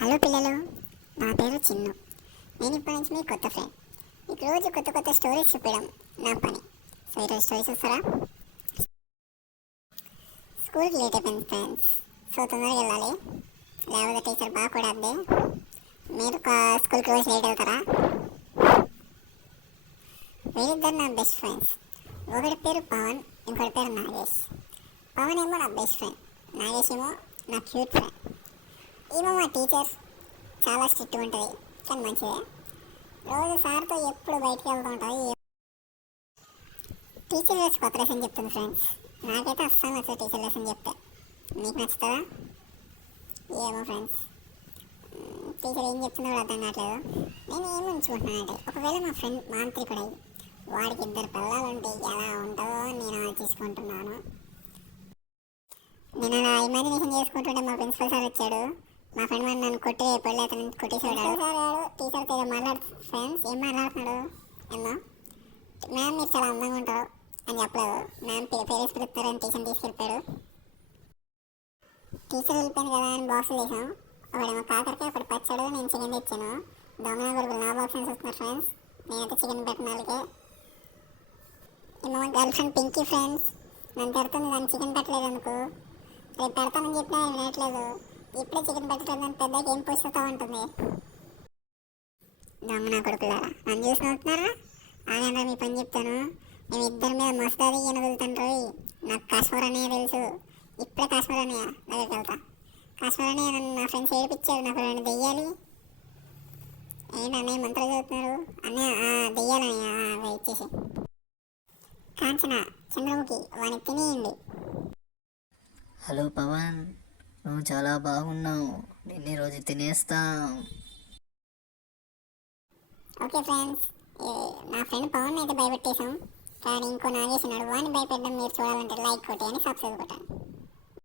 Hello పిల్లలు, నా పేరు చిన్ను. నేను ఇప్పటి నుంచి మీ కొత్త ఫ్రెండ్. మీకు రోజు కొత్త కొత్త స్టోరీస్ చెప్పడం నా పని. సో ఈరోజు స్టోరీస్ చూస్తారా? స్కూల్కి లేట్ అయిపోయింది ఫ్రెండ్స్. సో తొందరగా వెళ్ళాలి, లేకపోతే టీచర్ బాగా కొడద్ది. మీరు స్కూల్కి రోజు లేట్ అవుతారా? వీళ్ళిద్దరు నా బెస్ట్ ఫ్రెండ్స్. ఒకటి పేరు పవన్, ఇంకోటి పేరు నాగేష్. పవన్ ఏమో నా బెస్ట్ ఫ్రెండ్, నాగేష్ ఏమో నా క్యూట్ ఫ్రెండ్. ఏమో మా టీచర్ చాలా స్ట్రిక్ట్ ఉంటుంది, కానీ మంచిదే. రోజు సార్తో ఎప్పుడు బయటికి వెళ్తూ ఉంటుంది. టీచర్ వచ్చి కొత్త లెసన్ చెప్తుంది ఫ్రెండ్స్. నాకైతే అస్సలు నచ్చదు టీచర్ లెసన్ చెప్తే. మీకు నచ్చుతుందా? ఏమో ఫ్రెండ్స్, టీచర్ ఏం చెప్తుందో కూడా అర్థం కావట్లేదు. నేను ఏమి ఉంచుకుంటున్నానంటే, ఒకవేళ మా ఫ్రెండ్ మాంత్రికుడై వాడికి 2 పిల్లలు ఉంటే ఎలా ఉంటుందో నేను ఆలోచించుకుంటున్నాను. నేను అలా ఇమాజినేషన్ చేసుకుంటుంటే మా ప్రిన్సిపల్ సార్ వచ్చాడు. మా ఫ్రెండ్ వాడు నన్ను కొట్టి పెళ్ళి అతను కొట్టేసాడు. టీచర్తో ఏదో మాట్లాడు ఫ్రెండ్స్. ఏం మాట్లాడుతున్నాడు ఏమో. మ్యామ్ మీరు చాలా అందంగా ఉంటారు అని చెప్పలేదు. మ్యామ్ పేరెంట్స్ పిలుస్తారని టీచర్ తీసుకెళ్ళిపోయాడు. టీచర్ వెళ్ళిపోయింది కదా అని బాక్స్ వేసాం. ఒకడేమో కాకరకాయ, ఒకటి పచ్చాడు, నేను చికెన్ తెచ్చాను. దొంగ కొడుకులు నా బాక్స్ చూస్తున్నారు ఫ్రెండ్స్. నేనైతే చికెన్ పెట్టిన వాళ్ళకే. ఏమో గర్ల్ ఫ్రెండ్ పింకీ ఫ్రెండ్స్ నన్ను పెడుతుంది, దాన్ని చికెన్ పెట్టలేదు అనుకో. రేపు పెడతానని చెప్పినా నేను వినట్లేదు. ఇప్పుడే చికెన్ పెట్టట్లేదని పెద్దకి ఏం పోషిస్తూ ఉంటుంది. దొంగ నా కొడుకులారా, నన్ను చూసి నవ్వుతున్నారా? ఆగండ్రా, మీ పని చెప్తాను. మేము ఇద్దరి మీద మస్తాది ఈయన వదులుతాను. నాకు కాశ్మీర్ అనే తెలుసు. ఇప్పుడే కాశ్మీర్ అన్నయ్య దగ్గరికి వెళ్తా. కాశ్మీర్ అన్నయ్య నన్ను నా ఫ్రెండ్స్ ఏడిపించారు, నాకు 2 దెయ్యాలి. ఏంటి అన్నయ్య మంత్రాలు చదువుతున్నారు? అన్నయ్య దెయ్యాలన్నయ్య ఇచ్చేసి. కాంచన, చంద్రముఖి వాడిని తినేయండి. హలో పవన్, నువ్వు చాలా బాగున్నావు, నేను ఈరోజు తినేస్తాం. ఓకే ఫ్రెండ్స్, నా ఫ్రెండ్ పవన్ అయితే భయపెట్టేశాం. కానీ ఇంకో నాగేసి ఉన్నాడు, వాడిని భయపెట్టడం మీరు చూడాలంటే లైక్ కొట్టి అని సబ్స్క్రైబ్ కొట్టాను.